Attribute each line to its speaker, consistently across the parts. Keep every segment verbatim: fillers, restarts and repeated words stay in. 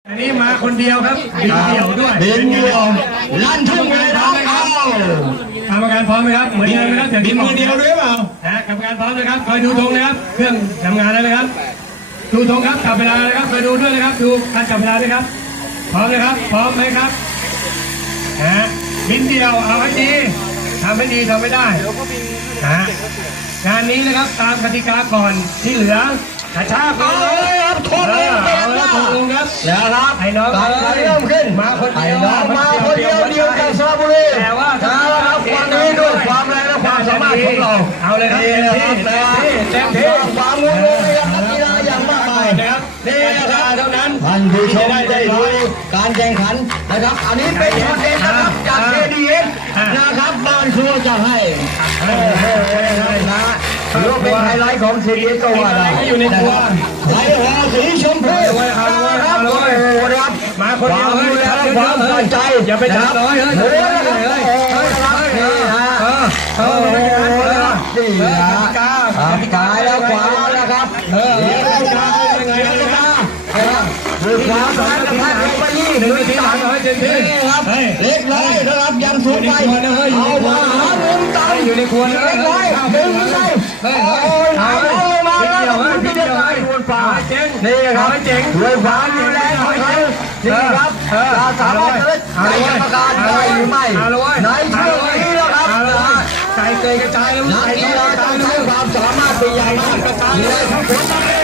Speaker 1: อันนี้มาคนเดียวครับบินเดียวด้วย
Speaker 2: บินเดียวลั่นทุ่งเลยครับ
Speaker 1: กรรมการพร้อมไหมครับเหมือนเดิมไหมครับ
Speaker 2: บินมือเดียวด้วยเปล่า
Speaker 1: ฮะกรรมการพร้อมนะครับคอยดูธงนะครับเครื่องทำงานแล้วนะครับดูธงครับจับเวลานะครับคอยดูด้วยนะครับดูการจับเวลาด้วยครับพร้อมนะครับพร้อมไหมครับฮะบินเดียวเอาให้ดีทำให้ดีทำไม่ได้ฮะงานนี้นะครับตามกติกาก่อนที่เหลือกระชาก
Speaker 2: เลยครับทนเลยครับทนลงครับแล้วครับ
Speaker 1: ไอ้น้อง
Speaker 2: การเริ่มขึ้น
Speaker 1: มาคนเดียว
Speaker 2: มาคนเดียวเดียวกับสระบุรี
Speaker 1: แต่ว่า
Speaker 2: ถ้าครับวันนี้ด้วยความแรงและความสามารถของเรา
Speaker 1: เอาเลยครับเต็มที่เต็มที่
Speaker 2: ความมุ่งมั่นอย่างนักกีฬาอย่างมากมาย
Speaker 1: นะครับนี่นะครับเท่านั้น
Speaker 2: ท่านผู้ชมได้ดูการแข่งขันนะครับอันนี้เป็นช็อตเด็ดนะครับจากเอดีเอสนะครับบ้านครัวจะให้นะถือว่าเป็นไฮไลท์ของซีรีส์ก็ว่าได้
Speaker 1: อยู่ในตัว
Speaker 2: ไทยฮอสีชมพูครับโอ้โหครับ
Speaker 1: มาคนเดียว
Speaker 2: ดูแลความตั้งใจ
Speaker 1: อย่าไปจับน้อยเฮ้ยเฮ้ยเฮ้ยเฮ้ยเฮ้ยเฮ้ยเฮ้ย
Speaker 2: นี่นะกายแล้วขวานะครับเออคือความสามารถของไปนี่หนึ่งนาทีหลังเลยเต็มที่ครับเล็กน้อยนะครับยังสูงไปเอามาหามุมต่ำ
Speaker 1: อยู่ในครัวเล็
Speaker 2: กน้อยดึงไปเฮ้ยเอามาแล้วมันจะได้ดวลฟ้านี่ครับด้วยความดูแลของเขานี่ครับจะสามารถจะได้กรรมการได้หรือไม่ในช่วงนี้นะครับ
Speaker 1: ไก่เกยกระจายแล้ว
Speaker 2: นักกีฬาต้องใช้ความสามารถเป็นอย่างมากกระจายเลยทุกคน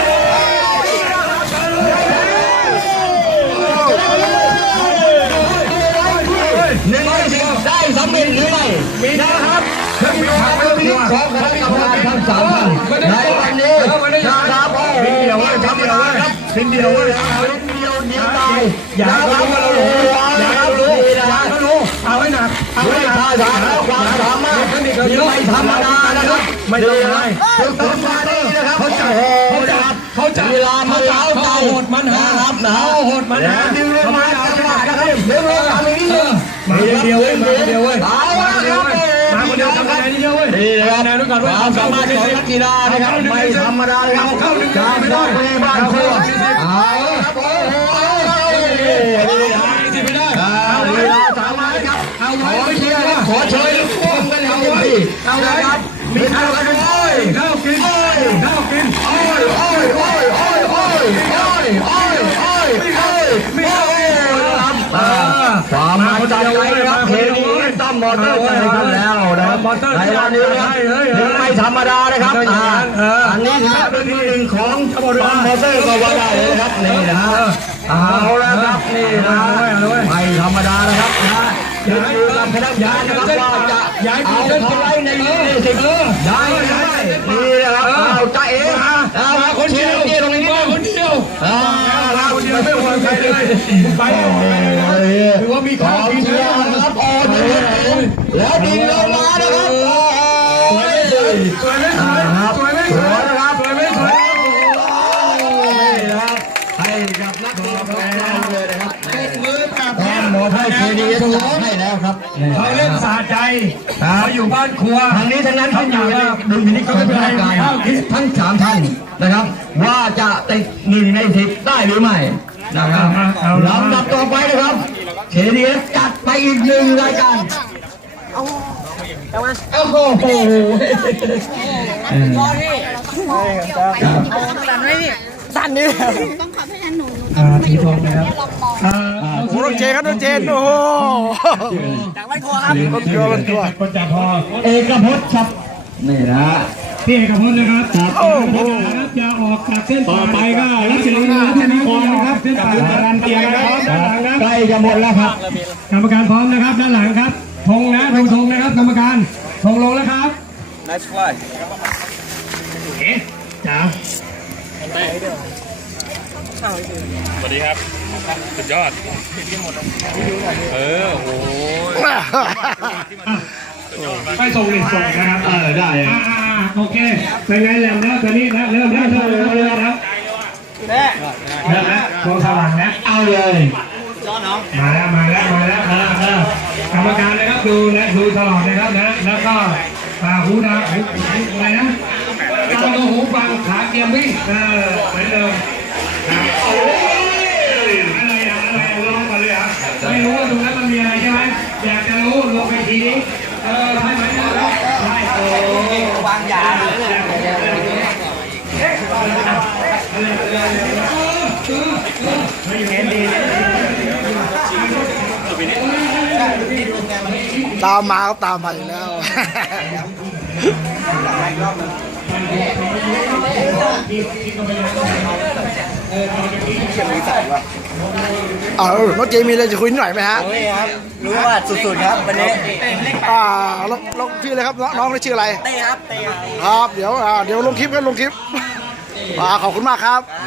Speaker 2: หนึ่งในสิบได้สำเร็จหรือไม่มีนะครับขึ้นมาเป็นพิธีของคณะกรรมการทั้งสามท่านในวันนี้นะครับโอ้โหทำได้ครับ
Speaker 1: เป็นเดียวเลย
Speaker 2: เป็นเดียวเดียวได้
Speaker 1: อย่าเรารู้เรารู้อย่าเรารู้อย่าเรารู้เอาไว้หนักเอาไว้หนัก
Speaker 2: ภาษาแล้วความสามารถที่ไม่ธรรมดานะครับ
Speaker 1: ไม่ต้องไห้
Speaker 2: ทุกคนมาดีนะครับเขาจะเขาจะ
Speaker 1: เขาจะ
Speaker 2: เวลามาเล้าใจ
Speaker 1: โหดมันหา
Speaker 2: ครับนะ
Speaker 1: โหดมันหา
Speaker 2: ดึงลงมาจังหวะนะครับดึงลงมาตรงนี้เลย
Speaker 1: มาเดียวเว้ยมาเดียวเว้ย
Speaker 2: เอาละครับ
Speaker 1: มาคนเดียวทำคะแนนเดียวเว้ย
Speaker 2: นี่นะครับความสามารถของนักกีฬานะครับไม่ธรรมดาครับจากสระบุรีบ้านครัวเอาครับโอ้โห
Speaker 1: สิไม่ได้
Speaker 2: เอาเวลาสามารถครับ
Speaker 1: เอาไว้
Speaker 2: ขอเชียร์ครับขอเชิญลูกพ่วงกันเอาไว้เอาละครับมีข้าวกันโอ้ย
Speaker 1: ข้าวกินข้าวกิน
Speaker 2: โอ้ยโอ้ยโอ้ยโอ้ยโอ้ยโอ้ยโอ้ยโอ้ยโอ้ยไม่เอาครับความมาใจครับเพลงนี้ต้อมมอเตอร์ใจกันแล้วนะครับในวันนี้นะครับไม่ธรรมดานะครับอันนี้ถือเป็นที่หนึ่งของต้อมมอเตอร์ก็ว่าได้เลยนะครับนี่นะฮะเอาละครับนี่นะไม่ธรรมดานะครับนะขึ้นอยู่กับคณะกรรมการนะครับว่าจะเอาเขาไว้ในนี้สิได้ไหมนี่นะครับเอาใจเองเอาคนเดียวนี่ตรงนี้
Speaker 1: คนเดียว
Speaker 2: อ่า
Speaker 1: คนเดียวไม่หวังใครเลยไปถือว่ามีข้าวกิน
Speaker 2: นะครับโอ้ยแล้วดินลงมานะครับโอ้ย
Speaker 1: สวยไหมสวยสวยไหมสวย
Speaker 2: นะครับ
Speaker 1: สวยไหมสวย
Speaker 2: ให้กับนักกีฬาของเราเลยนะครับตอนหมดให้เคดีเอสให้แล้วครับ
Speaker 1: เขาเล่นสาใจเขาอยู่บ้านครัว
Speaker 2: ทางนี้ทางนั้นเขาอยู่ในดุลพินิจของคณะกรรมการทั้งสามท่านนะครับว่าจะติดหนึ่งในสิบได้หรือไม่นะครับลำดับต่อไปนะครับเคดีเอสจัดไปอีกหนึ่งรายการโอ้โห
Speaker 3: สั่นไหมนี่สั่นนี่ต้องขอให้หนู
Speaker 1: อ่าทีทองนะครับอ่า
Speaker 3: โอ้รถเจครับรถเจนโอ้โหจากวันทัวร์ครับรถทัวร์รถทัวร์
Speaker 1: คนจ่าพอ
Speaker 2: เอกพจน์ครับนี่นะ
Speaker 1: พี่เอกพจน์นะครับโอ้โหอย่าออกจากเส้นต่อไปก็รัชนีรัชนีกรนะครับเส้นต่อการันตีนะครับด้านหลังนะ
Speaker 2: ใกล้จะหมดแล้วครับ
Speaker 1: กรรมการพร้อมนะครับด้านหลังครับธงนะธงธงนะครับกรรมการธงลงแล้วครับ
Speaker 3: Nice fly
Speaker 1: เอ๊ะจ๋า
Speaker 4: สวัสดีครับสุดยอดเออโอ้ย
Speaker 1: ไปส่งหนึ่งส่งนะครับ
Speaker 2: เออได้
Speaker 1: อ่าโอเคเป็นไงเริ่มแล้วตอนนี้เริ่มแล้วเริ่มแล้วเริ่มแล้วเริ่มแล้วโชว์สว่างนะ
Speaker 2: เอาเลย
Speaker 1: มาแล้วมาแล้วมาแล้วเออเออกรรมการนะครับดูและดูตลอดนะครับนะแล้วก็ตาหูดาหูอะไรนะตาหูฟังขาเกียมวิ่งเออเหมือนเดิมโอ้ยอะไรนะ
Speaker 3: างยาตามมาก็ตามมาอยู่แล้วอ่าน้องเจมีอะไรจะคุยหน่อยไหมฮะ
Speaker 5: ครับรู้ว่าสุดๆครับวันนี้
Speaker 3: อ่าลงลงชื่ออะไรครับน้องน้องชื่ออะไร
Speaker 5: เต้ครับเต้ครับ
Speaker 3: ครับเดี๋ยวอ่าเดี๋ยวลงคลิปกันลงคลิปอ่าขอบคุณมากครับ
Speaker 5: ค